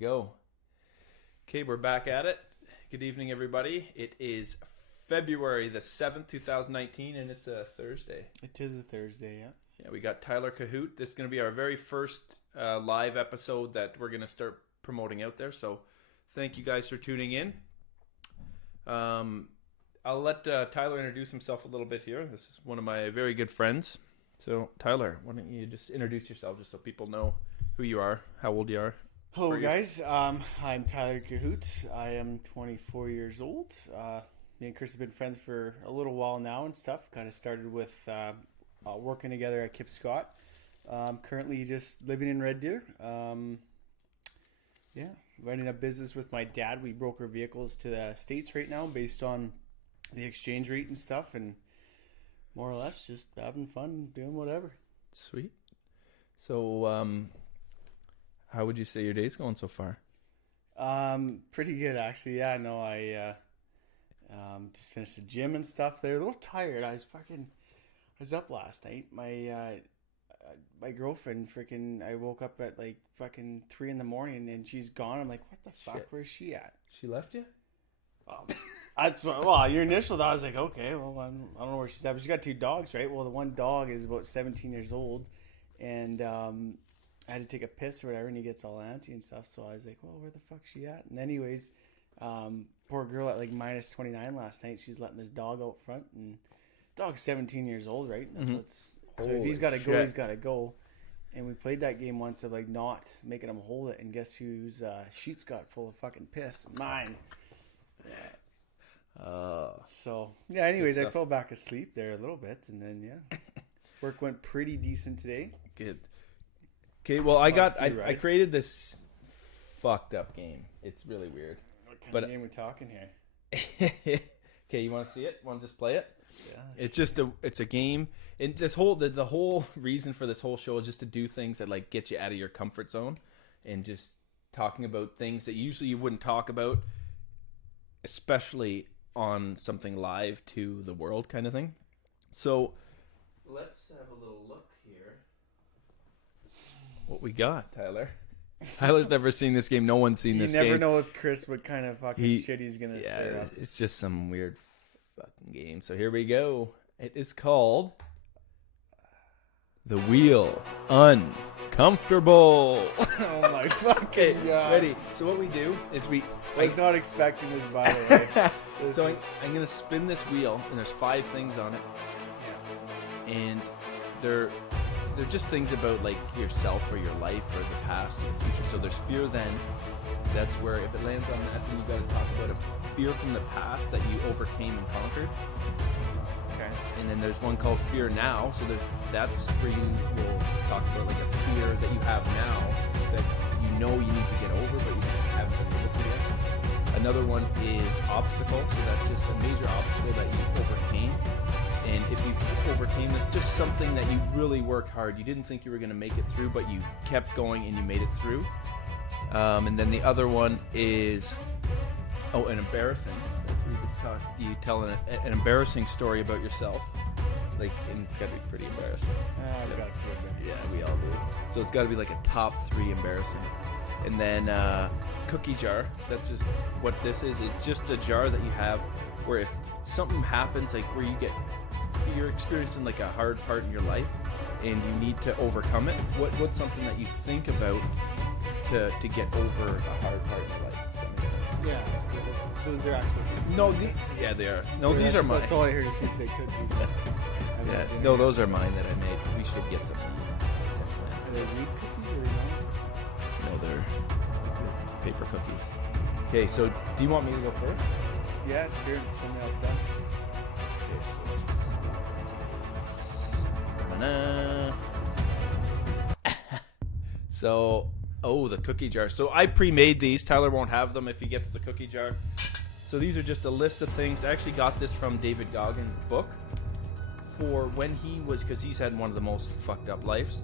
go. Okay, we're back at it. Good evening, everybody. It is February the 7th, 2019, and it's a Thursday. It is a Thursday, yeah. Yeah, we got Tyler Kohut. This is going to be our very first live episode that we're going to start promoting out there, so thank you guys for tuning in. I'll let Tyler introduce himself a little bit here. This is one of my very good friends. So, Tyler, why don't you just introduce yourself just so people know who you are, how old you are. Hello, guys. I'm Tyler Kohut. I am 24 years old. Me and Chris have been friends for a little while now and stuff. Kind of started with working together at Kip Scott. Currently just living in Red Deer. Running a business with my dad. We broker vehicles to the States right now based on the exchange rate and stuff, and more or less just having fun, doing whatever. Sweet. So, how would you say your day's going so far? Pretty good, actually. Yeah, no, I just finished the gym and stuff there. A little tired. I was up last night. My girlfriend I woke up at like fucking 3 a.m. and she's gone. I'm like, what the fuck? Shit. Where's she at? She left you? Your initial thought, I was like, okay, well, I don't know where she's at. But she's got 2 dogs, right? Well, the one dog is about 17 years old, and I had to take a piss or whatever, and he gets all antsy and stuff. So I was like, well, where the fuck's she at? And anyways, poor girl at like minus 29 last night. She's letting this dog out front, and dog's 17 years old, right? Mm-hmm. So if he's got to go, he's got to go. And we played that game once of like not making him hold it, and guess whose sheets got full of fucking piss? Mine. So yeah. Anyways, I fell back asleep there a little bit, and then work went pretty decent today. Good. Okay, well, I created this fucked up game. It's really weird. What kind of game we talking here? Okay, you want to see it? Want to just play it? Yeah. It's a game, and the whole reason for this whole show is just to do things that like get you out of your comfort zone, and just talking about things that usually you wouldn't talk about, especially on something live to the world kind of thing. So let's have a little look here. What we got, Tyler? Tyler's never seen this game. No one's seen this game. You never know with Chris what kind of fucking shit he's going to stir up. It's just some weird fucking game. So here we go. It is called The Wheel Uncomfortable. Oh my fucking God. Ready? So what we do is I was not expecting this, by the way. I'm going to spin this wheel, and there's 5 things on it. Yeah. And they're just things about like yourself or your life or the past or the future. So there's fear then. That's where if it lands on that, then you got to talk about a fear from the past that you overcame and conquered. Okay. And then there's one called fear now. So that's where you will talk about like a fear that you have now that you know you need to get over, but you just haven't been able to yet. Another one is obstacle. So that's just a major obstacle that you overcame. And if you overcame this, just something that you really worked hard. You didn't think you were going to make it through, but you kept going and you made it through. And then the other one is, an embarrassing. Let's read this talk. You tell an embarrassing story about yourself. Like, and it's got to be pretty embarrassing. Yeah, we all do. So it's got to be like a top 3 embarrassing. And then cookie jar. That's just what this is. It's just a jar that you have where if something happens, like where you're experiencing like a hard part in your life and you need to overcome it, what's something that you think about to get over a hard part in your life? Does that make sense? Yeah. So is there actual cookies? No, they are. No, these are mine. That's all I heard is you say cookies. Yeah. No, those are mine that I made. We should get some. Are they wheat cookies or are they not? No, they're paper cookies. Okay, so do you want me to go first? Yeah, sure. Something else done. So, the cookie jar. So I pre-made these. Tyler won't have them if he gets the cookie jar. So these are just a list of things. I actually got this from David Goggins' book for when because he's had one of the most fucked up lives.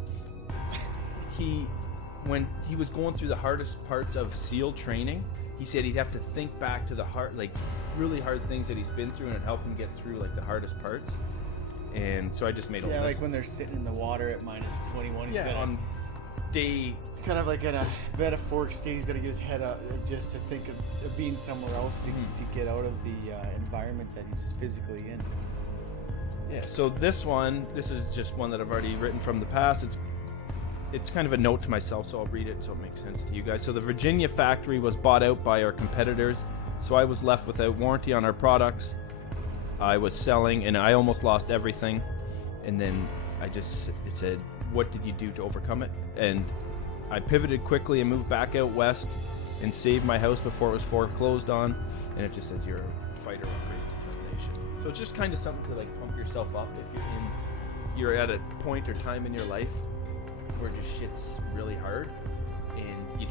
When he was going through the hardest parts of SEAL training, he said he'd have to think back to the really hard things that he's been through, and it'd help him get through like the hardest parts. And so I just made a list. Yeah, like when they're sitting in the water at minus 21. On day kind of like in a metaphoric state. He's got to get his head up just to think of being somewhere else to get out of the environment that he's physically in. Yeah, so this is just one that I've already written from the past. It's kind of a note to myself, so I'll read it so it makes sense to you guys. So the Virginia factory was bought out by our competitors, so I was left without warranty on our products. I was selling, and I almost lost everything. And then it said, what did you do to overcome it? And I pivoted quickly and moved back out west and saved my house before it was foreclosed on. And it just says you're a fighter with great determination. So it's just kind of something to like pump yourself up if you're at a point or time in your life where just shit's really hard, and you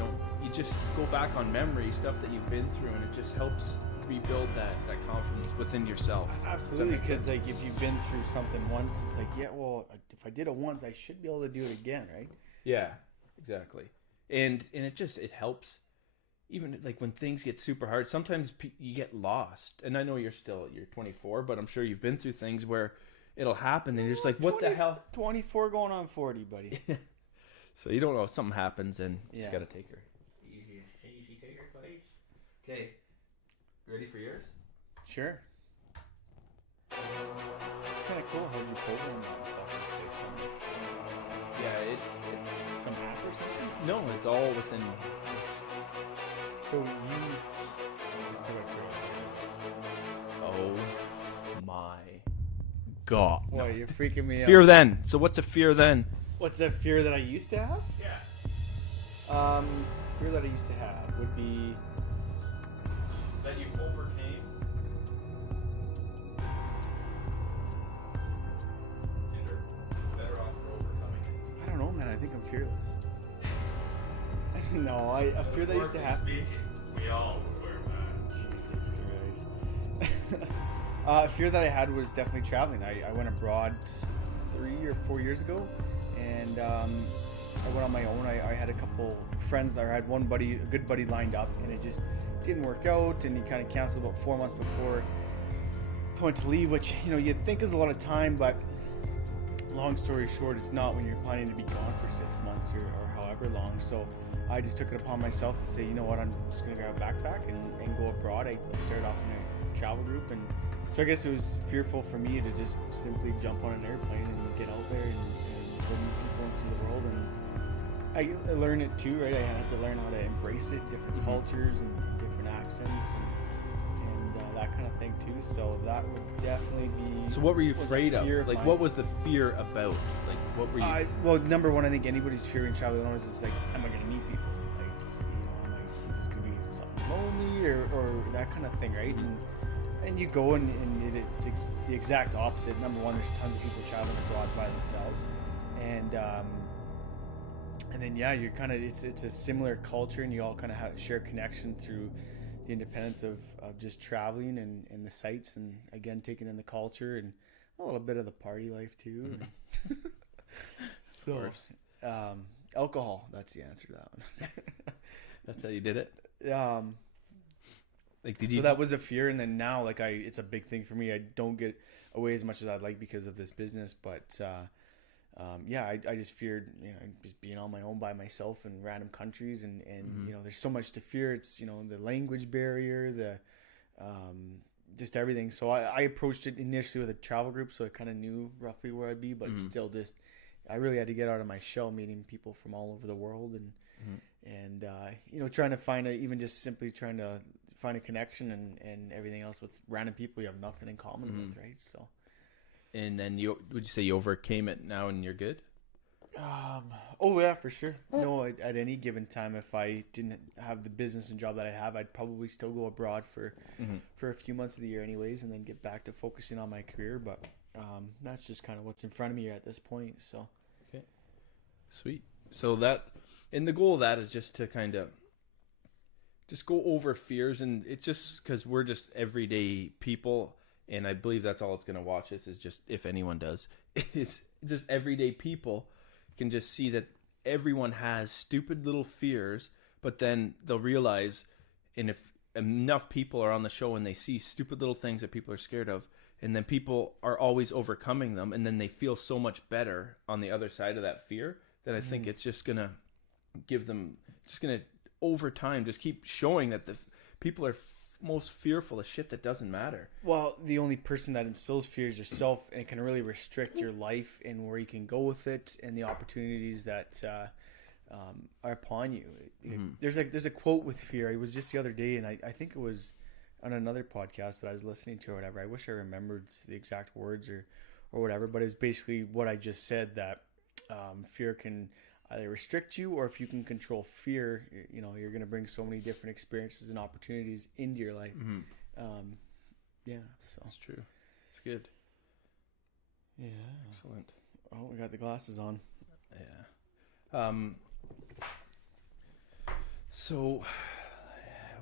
just go back on memory, stuff that you've been through, and it just helps rebuild that confidence within yourself. Absolutely, because like if you've been through something once, it's like, yeah, well, if I did it once, I should be able to do it again, right? Yeah, exactly. And it helps. Even like when things get super hard, sometimes you get lost. And I know you're 24, but I'm sure you've been through things where it'll happen and you're just like, what the hell? 24 going on 40, buddy. So you don't know if something happens, and you just got to take her. Easy take her, buddy. Okay. Ready for yours? Sure. It's kind of cool how you program that and stuff. Just say something. Yeah, Some app or something? No, it's all within. So let's do it for a second. Oh my God. Boy, you're freaking me out. Fear then. So what's a fear then? What's a fear that I used to have? Yeah. Fear that I used to have would be That you've overcame. Better off for overcoming it. I don't know, man. I think I'm fearless. No, a fear that I used to have. Speaking, we all were, man. Jesus Christ. A fear that I had was definitely traveling. I went abroad 3 or 4 years ago, and I went on my own. I had a couple friends. I had a good buddy lined up, and it just didn't work out, and he kind of canceled about 4 months before I went to leave, which, you'd think is a lot of time, but long story short, it's not when you're planning to be gone for 6 months or however long. So I just took it upon myself to say, you know what, I'm just going to grab a backpack and go abroad. I started off in a travel group, and so I guess it was fearful for me to just simply jump on an airplane and get out there and go meet people and see the world. And I learned it too, right? I had to learn how to embrace it, different cultures and different accents and that kind of thing too. So that would definitely be. So what were you afraid of? Like, what was the fear about? Like, what were you? Well, number one, I think anybody's fear in traveling is just like, am I going to meet people? Like, is this going to be something lonely or that kind of thing, right? And you go and it's the exact opposite. Number one, there's tons of people traveling abroad by themselves, and then you're kind of it's a similar culture, and you all kind of share connection through the independence of just traveling and the sights, and again taking in the culture and a little bit of the party life too. So alcohol, that's the answer to that one. That's how you did it. Like, so that was a fear, and then now it's a big thing for me. I don't get away as much as I'd like because of this business, but I just feared just being on my own by myself in random countries, and there's so much to fear. It's the language barrier, the just everything. So I approached it initially with a travel group, so I kind of knew roughly where I'd be, but still just I really had to get out of my shell, meeting people from all over the world, and trying to find even just simply trying to find a connection and everything else with random people you have nothing in common with, right? So. And then would you say you overcame it now and you're good? Oh yeah, for sure. No, at any given time, if I didn't have the business and job that I have, I'd probably still go abroad for a few months of the year anyways, and then get back to focusing on my career. But that's just kind of what's in front of me at this point. So. Okay. Sweet. So and the goal of that is just to kind of just go over fears, and it's just because we're just everyday people. And I believe that's all it's going to watch us is just, if anyone does, is just everyday people can just see that everyone has stupid little fears, but then they'll realize, and if enough people are on the show and they see stupid little things that people are scared of, and then people are always overcoming them, and then they feel so much better on the other side of that fear, that I think it's just going to give them, just going to, over time, just keep showing that the people are most fearful of shit that doesn't matter. Well, the only person that instills fear is yourself, and it can really restrict your life and where you can go with it and the opportunities that are upon you. There's a quote with fear. It was just the other day, and I think it was on another podcast that I was listening to or whatever. I wish I remembered the exact words or whatever, but it's basically what I just said, that fear can either restrict you, or if you can control fear, you're going to bring so many different experiences and opportunities into your life. Yeah, so That's true. It's good. Yeah, Excellent. oh, we got the glasses on. Yeah. So,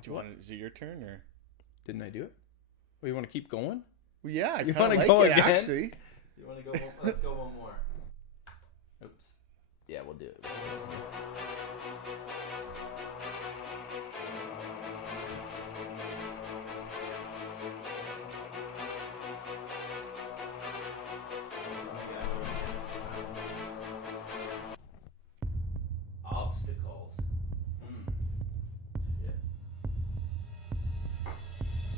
Do you want? Is it your turn or? didn't I do it? Well, you want to keep going? Well, yeah, I You kind wanna of like go it again? actually. You want to go? Let's go one more. Oops. Yeah, we'll do it. Obstacles. Shit.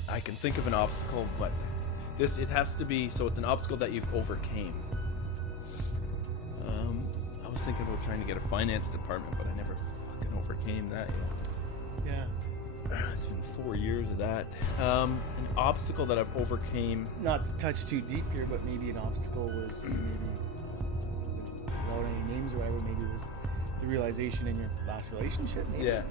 I can think of an obstacle, but it has to be, so it's an obstacle that you've overcame. I was thinking about trying to get a finance department, but I never fucking overcame that yet. Yeah. It's been 4 years of that. An obstacle that I've overcame. Not to touch too deep here, but maybe an obstacle was without any names or whatever. Maybe it was the realization in your last relationship. Maybe. Yeah.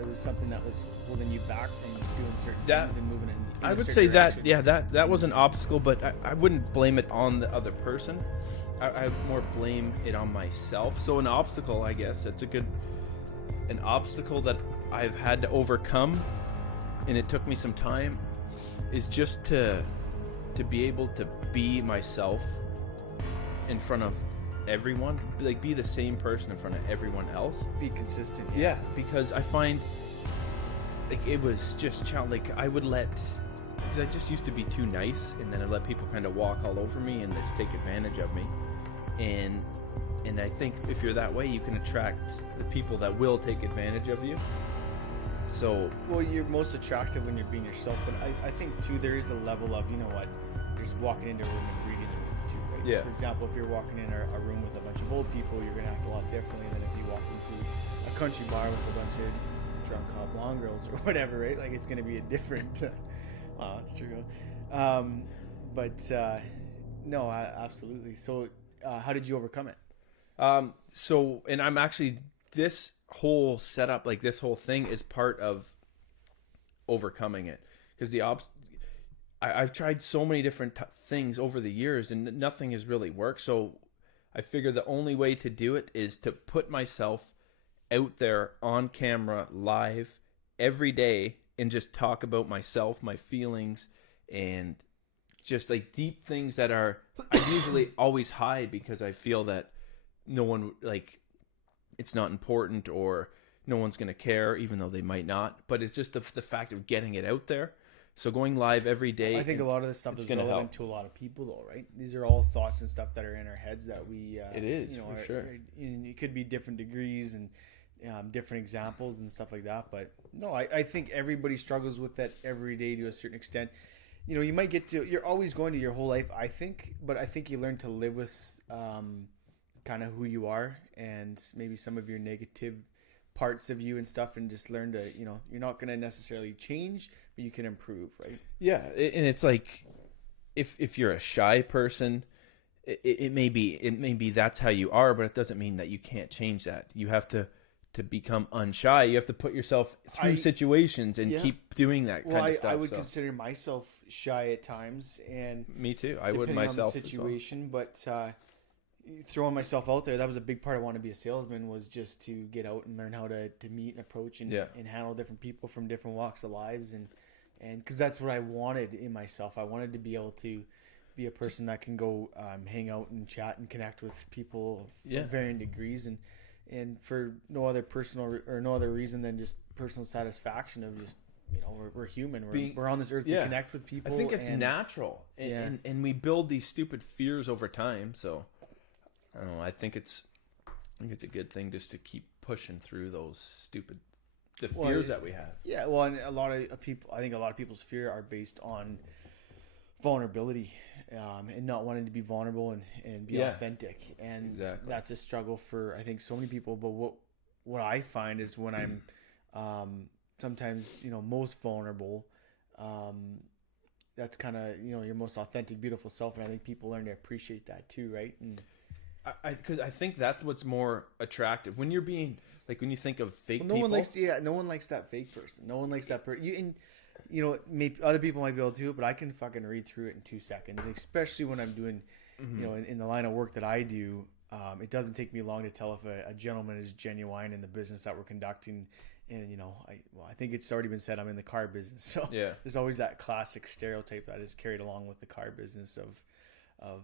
It was something that was holding you back from doing certain That- things and moving in I a would certain say direction. that was an obstacle, but I wouldn't blame it on the other person. I more blame it on myself. So an obstacle, I guess, an obstacle that I've had to overcome, and it took me some time, is just to be able to be myself in front of everyone, like be the same person in front of everyone else. Be consistent. Yeah, because I find like it was just like I would because I just used to be too nice, and then I let people kind of walk all over me and just take advantage of me. And I think if you're that way, you can attract the people that will take advantage of you. So Well, you're most attractive when you're being yourself, but I think too there is a level of, there's walking into a room and reading the room too, right? Yeah. For example, if you're walking in a room with a bunch of old people, you're gonna act a lot differently than if you walk into a country bar with a bunch of drunk hot blonde girls or whatever, right? Like it's gonna be a different. Wow, that's true. No, absolutely. So, how did you overcome it? and I'm actually, this whole setup, like this whole thing is part of overcoming it, because I've tried so many different things over the years and nothing has really worked. So I figure the only way to do it is to put myself out there on camera live every day and just talk about myself, my feelings, and just like deep things that I usually always hide because I feel that no one, like, it's not important or no one's going to care, even though they might not. But it's just the fact of getting it out there. So going live every day. I think a lot of this stuff is relevant help. to a lot of people, though, right? These are all thoughts and stuff that are in our heads that we. It is, for sure. And it could be different degrees and different examples and stuff like that. But no, I think everybody struggles with that every day to a certain extent. You might you're always going to your whole life, I think, but I think you learn to live with kind of who you are and maybe some of your negative parts of you and stuff, and just learn to, you're not going to necessarily change, but you can improve, right? Yeah, and it's like if you're a shy person, it may be that's how you are, but it doesn't mean that you can't change that. You have to become unshy. You have to put yourself through situations and keep doing that kind of stuff. I would consider myself shy at times, and me too. I would depending myself on the situation, but throwing myself out there, that was a big part of wanting to be a salesman, was just to get out and learn how to meet and approach and handle different people from different walks of lives, and because that's what I wanted in myself. I wanted to be able to be a person that can go hang out and chat and connect with people of varying degrees, and for no other personal or no other reason than just personal satisfaction of just, we're human. We're on this earth to connect with people. I think it's natural, and we build these stupid fears over time. So I don't know. I think it's I think it's a good thing just to keep pushing through those the fears that we have. Yeah, well, and I think a lot of people's fear are based on vulnerability, and not wanting to be vulnerable and be authentic. And that's a struggle for, I think, so many people. But what I find is when I'm sometimes, most vulnerable, that's kind of, your most authentic, beautiful self. And I think people learn to appreciate that too, right? And because I think that's what's more attractive when you're being like, when you think of fake people. No one likes that fake person. No one likes that person. Maybe other people might be able to do it, but I can fucking read through it in 2 seconds. Especially when I'm doing, in the line of work that I do, it doesn't take me long to tell if a gentleman is genuine in the business that we're conducting. And I think it's already been said I'm in the car business, so there's always that classic stereotype that is carried along with the car business of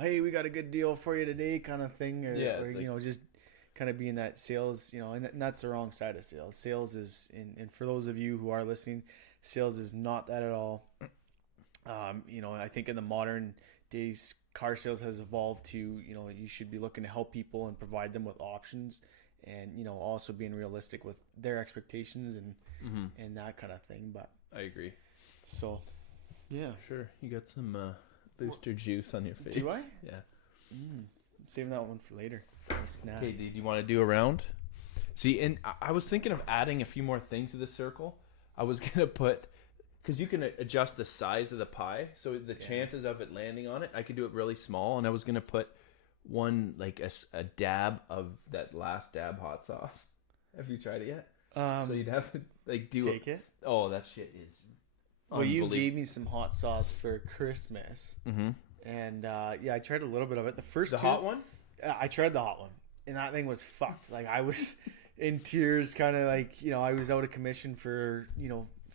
hey, we got a good deal for you today, kind of thing, or just kind of being that sales, and that's the wrong side of sales. Sales is, and for those of you who are listening, sales is not that at all. I think in the modern days, car sales has evolved to, you should be looking to help people and provide them with options, and, also being realistic with their expectations and that kind of thing. But I agree. So, yeah. Sure. You got some booster juice on your face. Do I? Yeah. I'm saving that one for later. Okay, do you want to do a round? See, and I was thinking of adding a few more things to the circle. I was going to put, because you can adjust the size of the pie, so the chances of it landing on it, I could do it really small, and I was going to put one, like a dab of that last dab hot sauce. Have you tried it yet? So you'd have to take it. Oh, that shit is. Well, you gave me some hot sauce for Christmas, and I tried a little bit of it. The hot one. I tried the hot one, and that thing was fucked. Like, I was in tears, kind of like, I was out of commission for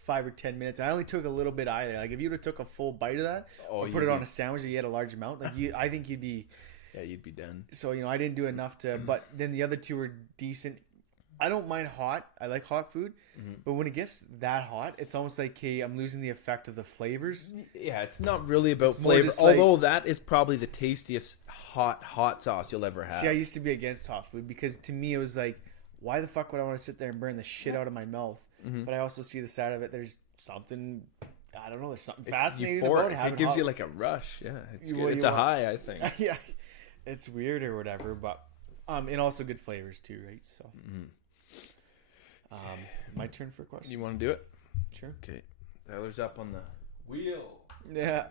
5 or 10 minutes. I only took a little bit either. Like, if you would have took a full bite of that, or put it on a sandwich that you had a large amount, I think you'd be. Yeah, you'd be done. So, I didn't do enough to, but then the other two were decent. I don't mind hot. I like hot food. But when it gets that hot, it's almost like, hey, I'm losing the effect of the flavors. Yeah, it's not really about flavor. Although that is probably the tastiest hot sauce you'll ever have. See, I used to be against hot food because to me it was like, why the fuck would I want to sit there and burn the shit out of my mouth? But I also see the side of it. There's something, I don't know, there's something fascinating about it. It gives you like a rush. Yeah, it's good. It's a high, I think. Yeah, it's weird or whatever, but and also good flavors too, right? So. My turn for a question. You want to do it? Sure. Okay. Tyler's up on the wheel. Yeah.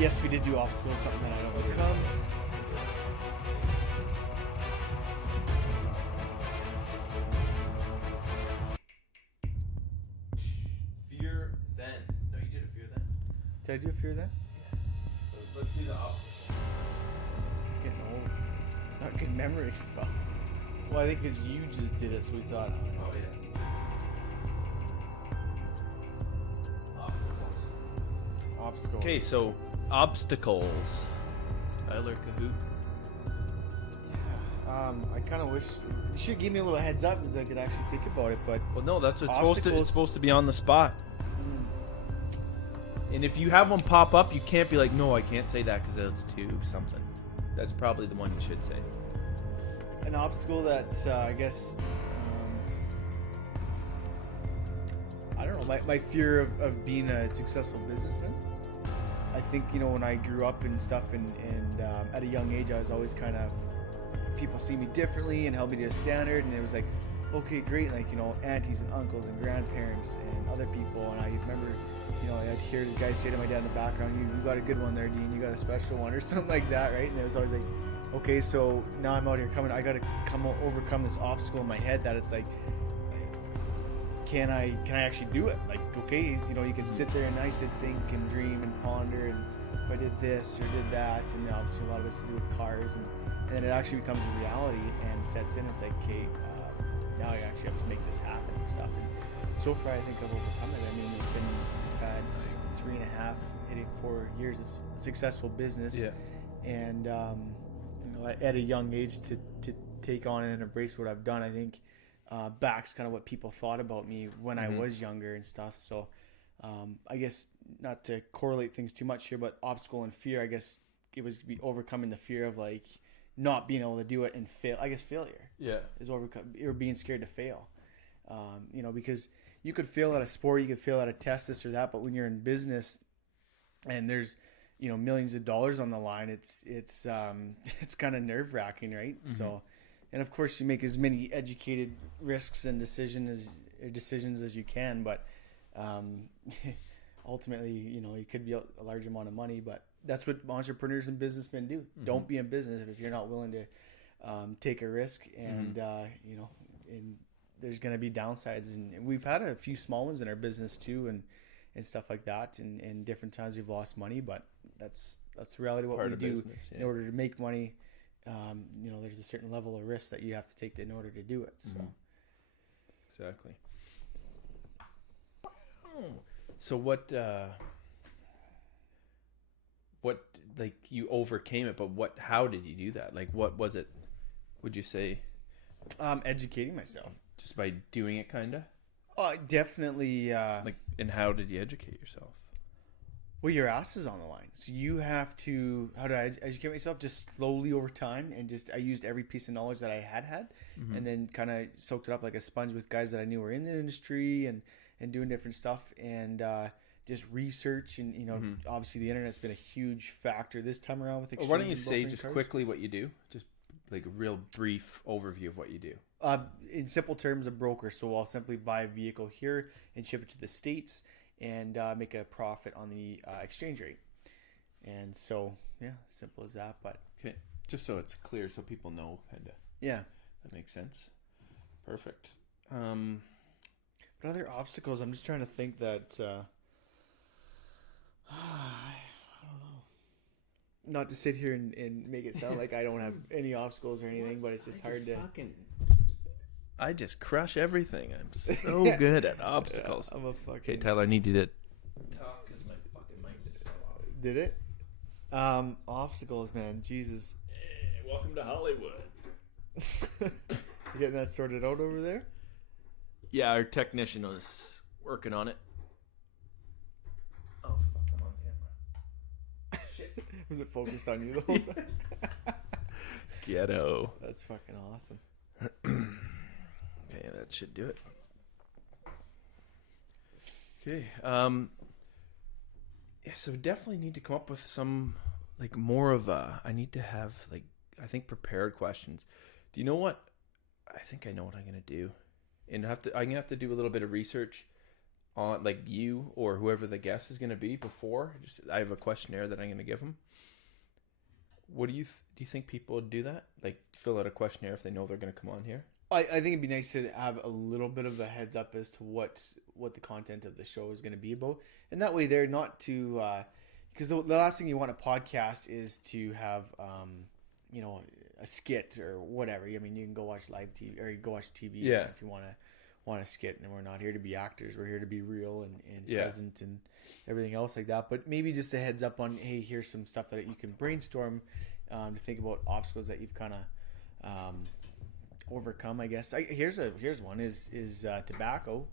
Yes, we did do obstacles, something that I don't overcome. Fear then. No, you did a fear then. Did I do a fear then? Yeah. So let's do the opposite. Getting old. Not good memories. Fuck. Well, I think because you just did it, so we thought. Oh, yeah. Obstacles. Okay, so obstacles. Tyler Kohut. Yeah. I kind of wish you should give me a little heads up because I could actually think about it. But well, no, that's what's it's supposed to be on the spot. And if you have one pop up, you can't be like, no, I can't say that because it's too something. That's probably the one you should say. An obstacle that I guess I don't know. My fear of being a successful businessman. I think, when I grew up and stuff and at a young age, I was always kind of, people see me differently and held me to a standard. And it was like, okay, great. Like, aunties and uncles and grandparents and other people. And I remember, I'd hear the guys say to my dad in the background, you got a good one there, Dean. You got a special one or something like that, right? And it was always like, okay, so now I'm out here I got to overcome this obstacle in my head that it's like, can I actually do it? Like, okay, you can sit there and I sit, think and dream and ponder, and if I did this or did that, and obviously a lot of it's to do with cars, and then it actually becomes a reality and sets in. It's like, okay, now I actually have to make this happen and stuff. And so far, I think I've overcome it. I mean, we've had 3.5 hitting 4 years of successful business. Yeah. And at a young age to take on and embrace what I've done, I think backs kind of what people thought about me when I was younger and stuff. So I guess not to correlate things too much here, but obstacle and fear, I guess it was overcoming the fear of like not being able to do it and fail. I guess failure is overcome, or being scared to fail. Because you could fail at a sport, you could fail at a test, this or that, but when you're in business and there's millions of dollars on the line, it's kind of nerve wracking, right? So, and of course you make as many educated risks and decisions as you can, but ultimately, it could be a large amount of money, but that's what entrepreneurs and businessmen do. Don't be in business if you're not willing to take a risk, and and there's going to be downsides, and we've had a few small ones in our business too, and stuff like that, and different times we've lost money, but that's the reality of what we do. Business, in order to make money. There's a certain level of risk that you have to take in order to do it. So exactly. So what like you overcame it, but how did you do that? Like what was it, would you say? Educating myself. Just by doing it, kind of? Definitely. And how did you educate yourself? Well, your ass is on the line. So you have to, how did I educate myself? Just slowly over time, and I used every piece of knowledge that I had, and then kind of soaked it up like a sponge with guys that I knew were in the industry and doing different stuff, and just research, and obviously the internet's been a huge factor this time around with exchange. Why don't you say just quickly what you do? Just like a real brief overview of what you do. In simple terms, a broker. So I'll simply buy a vehicle here and ship it to the States and make a profit on the exchange rate. And so, simple as that. But okay, just so it's clear, so people know, kind of. Yeah, that makes sense. Perfect. But other obstacles, I'm just trying to think that. I don't know. Not to sit here and make it sound like I don't have any obstacles or anything, but it's just hard to. I just crush everything. I'm so good at obstacles. I'm a fucking. Okay, Tyler, I need you to talk because my fucking mic just fell off. Did it? Obstacles, man. Jesus. Hey, welcome to Hollywood. You getting that sorted out over there? Yeah, our technician was working on it. Oh, fuck, I'm on camera. Shit. Was it focused on you the whole time? Ghetto. That's fucking awesome. Okay, that should do it. Okay. So definitely need to come up with some, like, more of I need to have, like, I think prepared questions. Do you know what? I think I know what I'm going to do. And I'm going to have to do a little bit of research on, like, you or whoever the guest is going to be before. I have a questionnaire that I'm going to give them. What do you think people would do that? Like, fill out a questionnaire if they know they're going to come on here? I think it'd be nice to have a little bit of a heads up as to what the content of the show is going to be about. And that way they're not to, because the last thing you want a podcast is to have, a skit or whatever. I mean, you can go watch live TV or you go watch TV if you want a skit. And we're not here to be actors. We're here to be real and present and everything else like that. But maybe just a heads up on, hey, here's some stuff that you can brainstorm to think about obstacles that you've kind of overcome, I guess. Here's one is tobacco.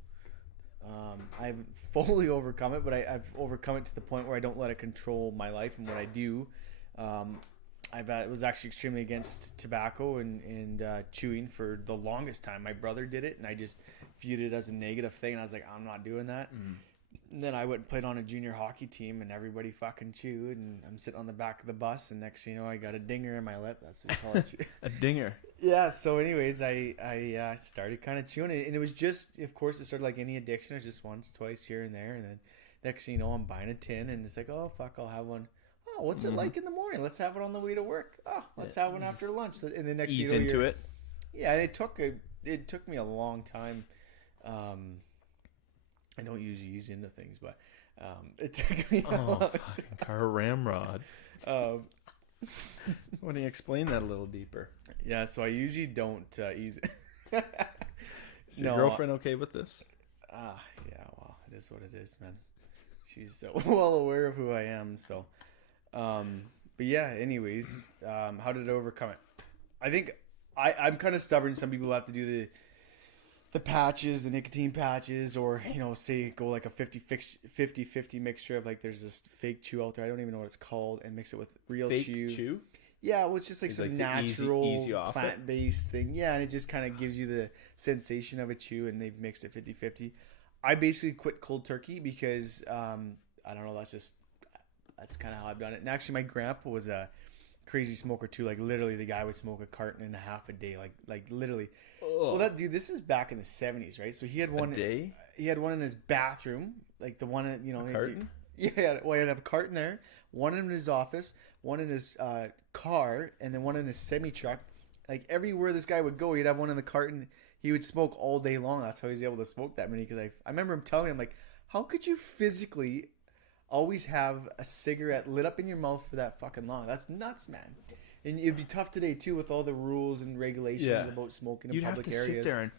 I haven't fully overcome it, but I've overcome it to the point where I don't let it control my life and what I do. I was actually extremely against tobacco and chewing for the longest time. My brother did it, and I just viewed it as a negative thing, and I was like, I'm not doing that. And then I went and played on a junior hockey team, and everybody fucking chewed, and I'm sitting on the back of the bus, and next thing you know, I got a dinger in my lip. That's what you call it. A dinger. Yeah, so anyways, I started kind of chewing it, and it was just, of course, it started like any addiction. It's just once, twice here and there, and then next thing you know, I'm buying a tin, and it's like, oh, fuck, I'll have one. Oh, what's it like in the morning? Let's have it on the way to work. Oh, let's have one after lunch. And the next ease thing you know, into it. Yeah, and it took me a long time. I don't usually ease into things, but it took me a long time. Car ramrod. Why don't you explain that a little deeper? Yeah, so I usually don't ease it. Is your girlfriend okay with this? Yeah, well, it is what it is, man. she's well aware of who I am. So, but yeah. Anyways, how did I overcome it? I think I'm kind of stubborn. Some people have to do the patches, the nicotine patches, or say go like a 50-50 mixture of like there's this fake chew out there. I don't even know what it's called, and mix it with real Fake chew. chew? Yeah, well, it's just like It's some like the natural easy off it? plant-based thing. Yeah, and it just kind of gives you the sensation of a chew, and they've mixed it 50-50. I basically quit cold turkey because I don't know. That's kind of how I've done it. And actually, my grandpa was a crazy smoker too. Like literally, the guy would smoke a carton and a half a day. Like literally. Oh. Well, that dude. This is back in the 70s, right? So he had one. A day? He had one in his bathroom, like the one at A carton? Yeah, well, he'd have a carton there, one in his office, one in his car, and then one in his semi truck. Like everywhere this guy would go, he'd have one in the carton. He would smoke all day long. That's how he's able to smoke that many. Because I remember him telling me, I'm like, how could you physically always have a cigarette lit up in your mouth for that fucking long? That's nuts, man. And it'd be tough today too with all the rules and regulations about smoking in You'd public have to areas. sit there and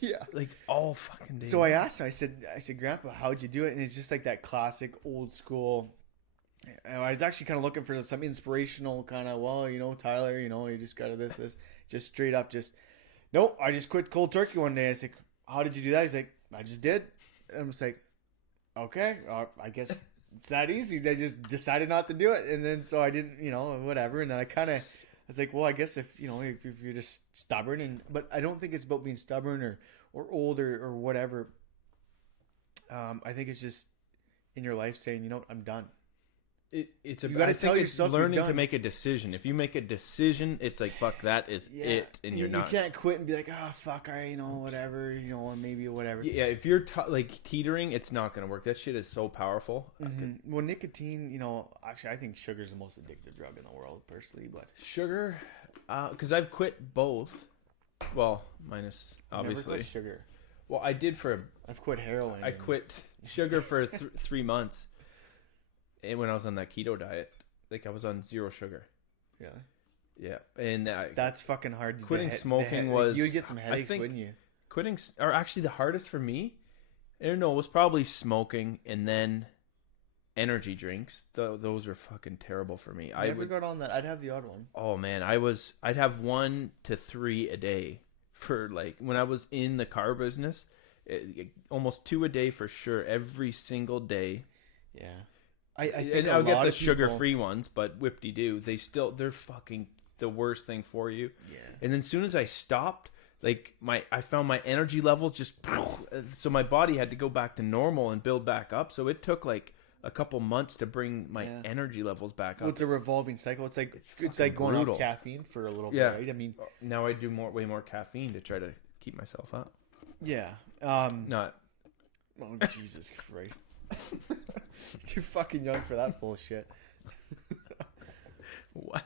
Yeah. like all fucking day. So I asked him, I said, Grandpa, how'd you do it? And it's just like that classic old school. And I was actually kind of looking for some inspirational kind of, Tyler, you just got to this, just straight up, no, I just quit cold turkey one day. I was like, how did you do that? He's like, I just did. And I was like, okay, I guess it's that easy. They just decided not to do it. And then, so I didn't, whatever. And then I was like, well, I guess if you're just stubborn but I don't think it's about being stubborn or old or whatever. I think it's just in your life saying, I'm done. It's You gotta tell yourself you're learning to done. make a decision. If you make a decision, it's like, fuck, that is it. And you're not. You can't quit and be like, oh, fuck, whatever, maybe whatever. Yeah, if you're like teetering, it's not going to work. That shit is so powerful. Mm-hmm. Well, nicotine, actually, I think sugar is the most addictive drug in the world, personally. But Sugar, because I've quit both. Well, minus obviously never quit sugar. Well, I did I've quit heroin. I quit sugar for 3 months, and when I was on that keto diet, like I was on 0 sugar. Yeah, and that's fucking hard. Quitting smoking was. You would get some headaches, wouldn't you? Quitting, or actually, the hardest for me, I don't know, was probably smoking, and then energy drinks. Those were fucking terrible for me. I never got on that. I'd have the odd one. Oh man, I'd have 1 to 3 a day for like when I was in the car business, almost 2 a day for sure, every single day. Yeah. I think I'll get the sugar-free ones, but whip-de-doo, they're fucking the worst thing for you. Yeah. And then as soon as I stopped, like I found my energy levels just, so my body had to go back to normal and build back up. So it took like a couple months to bring my energy levels back up. Well, it's a revolving cycle. It's like going brutal. off caffeine for a little bit, right? I mean, now I do way more caffeine to try to keep myself up. Yeah. Not. Oh, Jesus Christ. Too fucking young for that bullshit. What?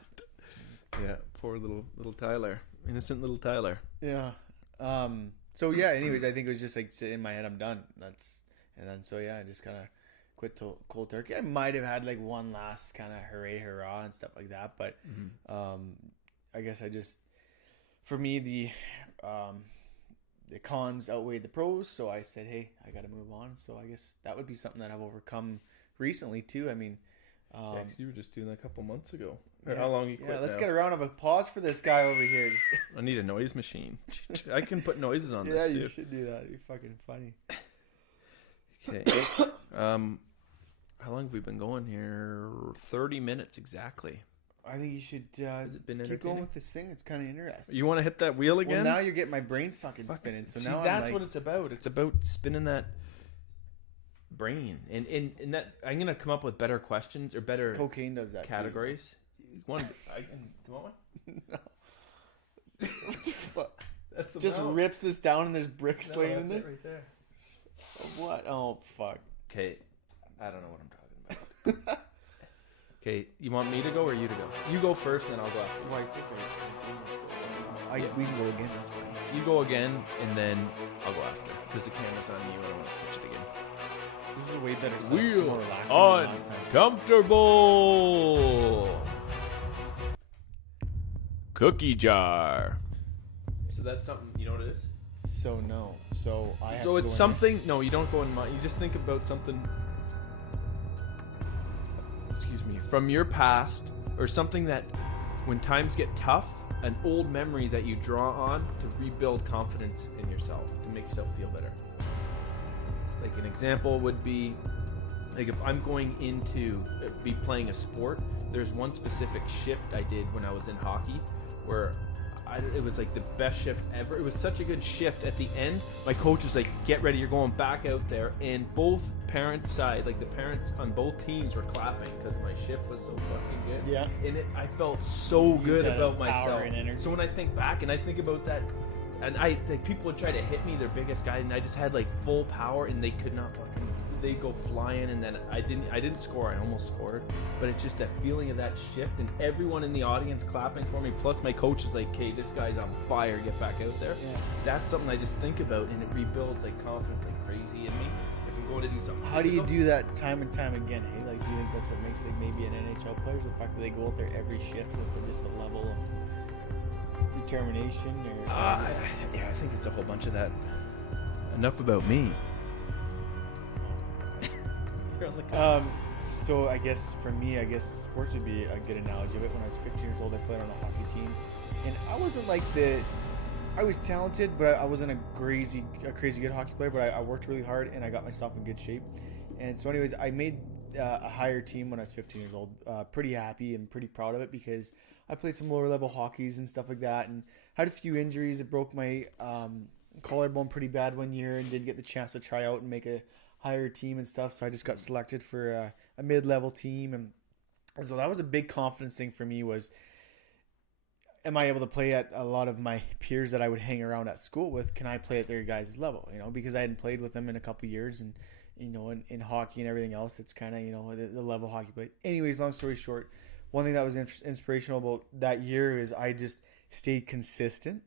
Yeah, poor little Tyler. Innocent little Tyler. Yeah. So yeah, anyways, I think it was just like in my head, I'm done. I just kind of quit cold turkey. I might have had like one last kind of hooray hurrah and stuff like that, but I guess for me the cons outweighed the pros, so I said, hey, I got to move on. So I guess that would be something that I've overcome recently too. I mean, because you were just doing that a couple months ago. Or how long you quit? Yeah, let's now? get a round of applause for this guy over here. I need a noise machine. I can put noises on this too. Yeah, you should do that. It'd be fucking funny. Okay. How long have we been going here? 30 minutes exactly. I think you should Has it been keep going entertaining? with this thing. It's kind of interesting. You want to hit that wheel again? Well, now you're getting my brain fucking spinning. So See, now that's I'm what like, it's about. It's about spinning that brain, and that I'm gonna come up with better questions or better cocaine does that categories. Do you want one? No. What the fuck? That's the Just amount. rips this down and there's bricks No, laying that's in there. it right there. What? Oh fuck. Okay, I don't know what I'm talking about. Okay, you want me to go or you to go? You go first, then I'll go after. Well, I think I just go. Yeah. We can go again. That's fine. You go again, and then I'll go after because the camera's on you. I don't want to switch it again. This is a way better. It's Wheel more relaxing than last time. uncomfortable. Cookie jar. So that's something, you know what it is? So no. So I. Have So to it's go in something. No, you don't go in mind. You just think about something me, from your past or something that when times get tough, an old memory that you draw on to rebuild confidence in yourself, to make yourself feel better. Like an example would be, like if I'm going into be playing a sport, there's one specific shift I did when I was in hockey where it was like the best shift ever. It was such a good shift. At the end, my coach was like, get ready, you're going back out there. And both parent side, like the parents on both teams were clapping because my shift was so fucking good. Yeah. And I felt so good that as about power myself. and energy. So when I think back and I think about that, and people would try to hit me, their biggest guy, and I just had like full power and they could not fucking, they'd go flying, and then I didn't score. I almost scored, but it's just that feeling of that shift, and everyone in the audience clapping for me. Plus, my coach is like, "Okay, this guy's on fire. Get back out there." Yeah. That's something I just think about, and it rebuilds like confidence like crazy in me. If I'm going to do something, How do you physical. do that time and time again? Hey, like, do you think that's what makes like maybe an NHL player, the fact that they go out there every shift with just a level of determination? Or Yeah, I think it's a whole bunch of that. Enough about me. So I guess for me, sports would be a good analogy of it. When I was 15 years old, I played on a hockey team, and I wasn't like I was talented, but I wasn't a crazy good hockey player. But I worked really hard, and I got myself in good shape. And so, anyways, I made a higher team when I was 15 years old. Pretty happy and pretty proud of it because I played some lower level hockeys and stuff like that, and had a few injuries. It broke my collarbone pretty bad one year, and didn't get the chance to try out and make a higher team and stuff. So I just got selected for a mid-level team, and so that was a big confidence thing for me. Was, am I able to play at a lot of my peers that I would hang around at school with? Can I play at their guys' level? Because I hadn't played with them in a couple years, and in hockey and everything else, it's kind of the level hockey play. Anyways, long story short, one thing that was inspirational about that year is I just stayed consistent,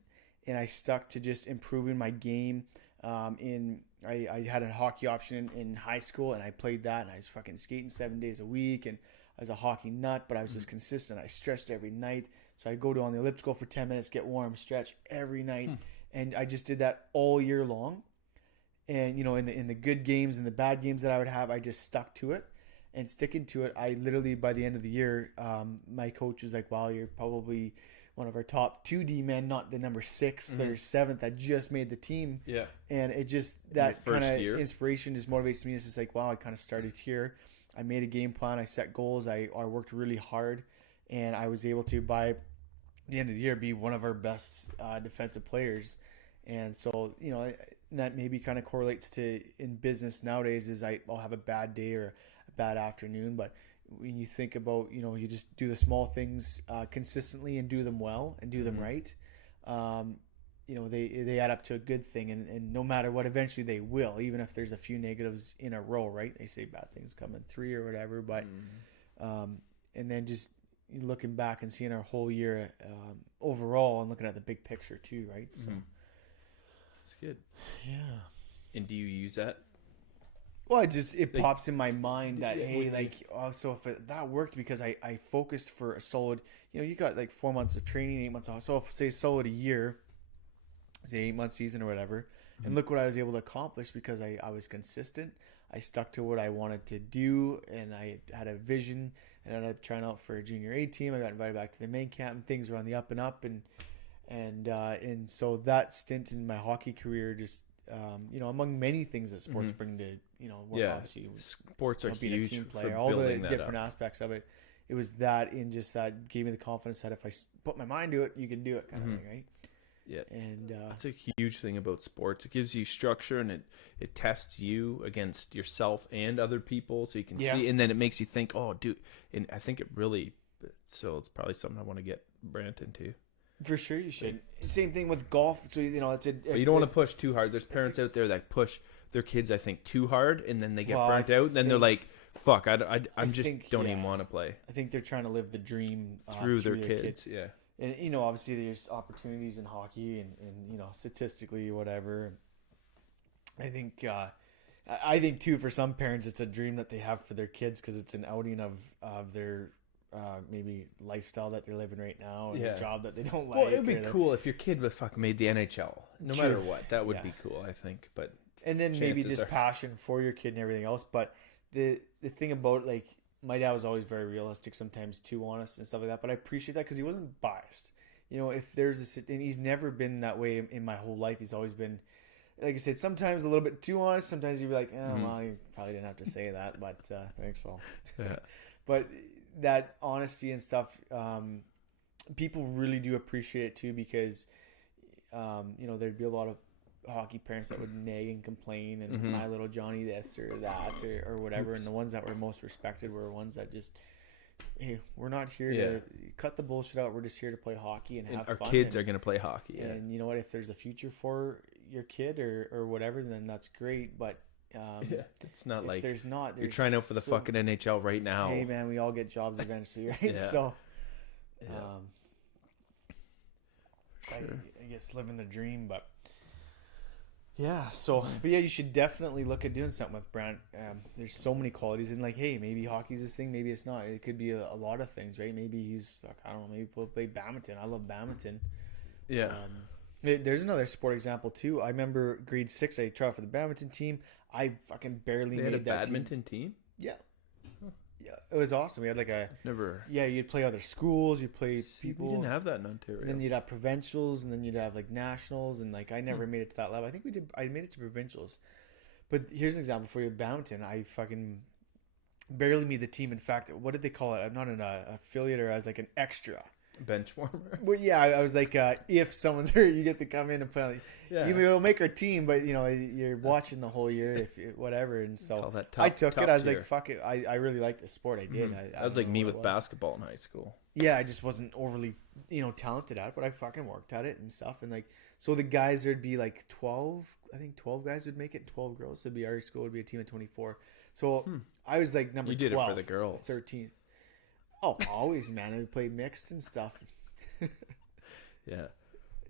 and I stuck to just improving my game. I had a hockey option in high school, and I played that, and I was fucking skating 7 days a week, and I was a hockey nut, but I was just consistent. I stretched every night, so I'd go on the elliptical for 10 minutes, get warm, stretch every night, and I just did that all year long. And in the good games and the bad games that I would have, I just stuck to it, and sticking to it, I literally, by the end of the year, my coach was like, "Wow, you're probably one of our top 2D men, not the number 6th or 7th that just made the team." Yeah. And it just, that first kind of year? inspiration just motivates me. It's just like, wow, I kind of started here. I made a game plan. I set goals. I worked really hard, and I was able to, by the end of the year, be one of our best defensive players. And so, that maybe kind of correlates to in business nowadays is I'll have a bad day or a bad afternoon, but when you think about, you just do the small things consistently and do them well and do them right, they add up to a good thing. And no matter what, eventually they will, even if there's a few negatives in a row, right? They say bad things come in 3 or whatever, but and then just looking back and seeing our whole year overall and looking at the big picture too, right? So That's good. yeah. And do you use that? Well, it pops in my mind that, hey, so if that worked because I focused for a solid, you got like 4 months of training, 8 months off. So if say solid a year, say 8-month season or whatever, and look what I was able to accomplish because I was consistent. I stuck to what I wanted to do, and I had a vision, and I ended up trying out for a junior A team. I got invited back to the main camp, and things were on the up and up, and so that stint in my hockey career just, among many things that sports bring to, obviously Sports are being a huge team for player, all the building that different up. aspects of it. It was that gave me the confidence that if I put my mind to it, you can do it, kind of thing, right? Yeah, and that's a huge thing about sports. It gives you structure, and it tests you against yourself and other people, so you can see. And then it makes you think, "Oh, dude!" And I think it really. So it's probably something I want to get Brant into. For sure, you should. Same thing with golf. So it's But you don't want to push too hard. There's parents out there that push their kids, I think, too hard, and then they get burnt out. And then they're like, "Fuck, I don't even want to play." I think they're trying to live the dream through their kids. Yeah. And obviously there's opportunities in hockey and statistically whatever. I think too, for some parents it's a dream that they have for their kids because it's an outing of their maybe lifestyle that they're living right now and a job that they don't like. Well, it would be cool if your kid would fucking made the NHL, no matter what. That would be cool, I think. But and then maybe just passion for your kid and everything else. But the thing about my dad was always very realistic, sometimes too honest and stuff like that. But I appreciate that because he wasn't biased. You know, if there's and he's never been that way in my whole life. He's always been, like I said, sometimes a little bit too honest. Sometimes you'd be like, oh, well, you probably didn't have to say that, but thanks, all. Yeah. But that honesty and stuff, people really do appreciate it too, because, you know, there'd be a lot of hockey parents that would nag and complain and my little Johnny this or that or whatever. And the ones that were most respected were ones that just, hey, we're not here to cut the bullshit out. We're just here to play hockey and have our fun. Our kids are going to play hockey. Yeah. And you know what? If there's a future for your kid or whatever, then that's great. But it's not like there's not. You're trying out for the fucking NHL right now. Hey, man, we all get jobs eventually, right? Yeah. So, Yeah. Sure. I guess living the dream, but yeah. So, but yeah, you should definitely look at doing something with Brant. There's so many qualities, and like, hey, maybe hockey's his thing, maybe it's not. It could be a lot of things, right? Maybe he's, I don't know, maybe he'll play badminton. I love badminton. Yeah. There's another sport example too. I remember grade 6, I tried for the badminton team. I fucking barely They made had a that badminton team? Yeah. Yeah, it was awesome. We had like Never. Yeah, you'd play other schools, you'd play people. We didn't have that in Ontario. And then you'd have provincials, and then you'd have like nationals, and like I never made it to that level. I think I made it to provincials. But here's an example for you: badminton. I fucking barely made the team. In fact, what did they call it? I'm not an affiliate, or I was like an extra. Bench warmer. Well, yeah, I was like, if someone's hurt, you get to come in and play. Yeah. You will make our team, but you know you're watching the whole year, whatever. And so I took it. I was like, fuck it. I really like the sport. I did. That was like me with basketball in high school. Yeah, I just wasn't overly, talented at it, but I fucking worked at it and stuff. And like, so the guys, there'd be like 12. I think 12 guys would make it, 12 girls. So our school would be a team of 24. So I was like number 12. You did it for the girls. 13th. Oh, always, man. I would play mixed and stuff. Yeah.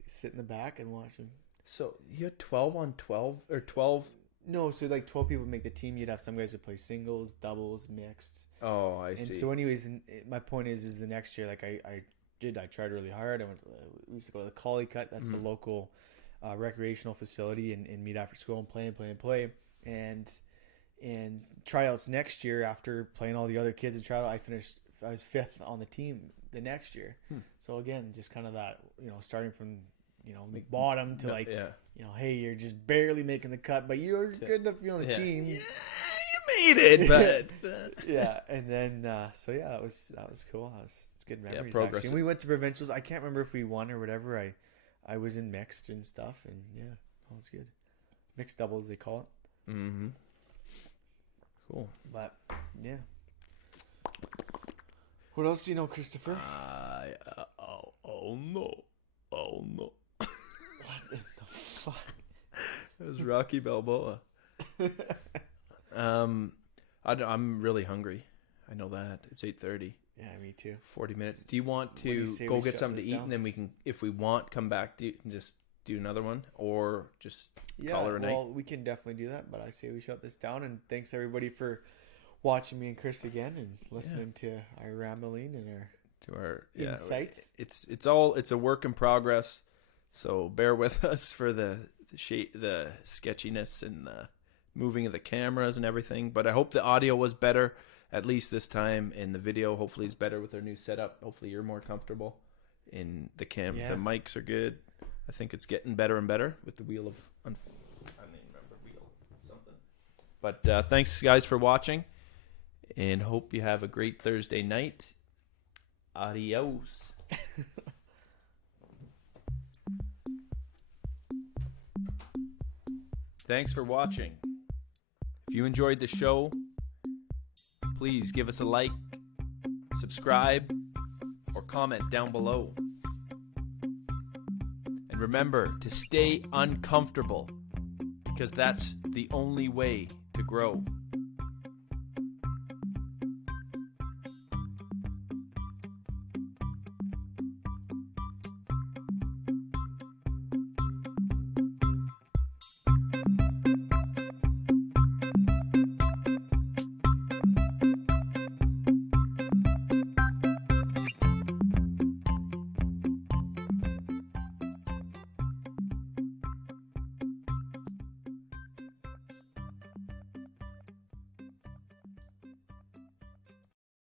Sit in the back and watch them. So you had 12 on 12 or 12? No, so like 12 people would make the team. You'd have some guys who play singles, doubles, mixed. Oh, I see. And so anyways, my point is the next year, like I tried really hard. We used to go to the Collie Cut. That's the local recreational facility and meet after school and play. And tryouts next year, after playing all the other kids in tryout, I was 5th on the team the next year. So again, just kind of that, starting from, the bottom to hey, you're just barely making the cut, but you're good enough to be on the team. Yeah, you made it, but yeah. And then, so yeah, that was cool. It's good memories. progress. Actually. And we went to provincials. I can't remember if we won or whatever. I was in mixed and stuff, and yeah, that was good. Mixed doubles, they call it. Mm-hmm. Cool. But yeah. What else do you know, Christopher? Oh no. What the fuck? It was Rocky Balboa. I'm really hungry. I know that. It's 8:30. Yeah, me too. 40 minutes. Do you want to go get something to eat and then we can, if we want, come back and just do another one, or just call her a night? Well, we can definitely do that, but I say we shut this down. And thanks everybody for watching me and Chris again and listening to our rambling and our insights. It's a work in progress, so bear with us for the sketchiness and the moving of the cameras and everything. But I hope the audio was better at least this time, and the video hopefully is better with our new setup. Hopefully you're more comfortable in the cam. Yeah. The mics are good. I think it's getting better and better with the wheel of I don't even remember wheel something. But thanks guys for watching, and hope you have a great Thursday night. Adios. Thanks for watching. If you enjoyed the show, please give us a like, subscribe, or comment down below. And remember to stay uncomfortable, because that's the only way to grow.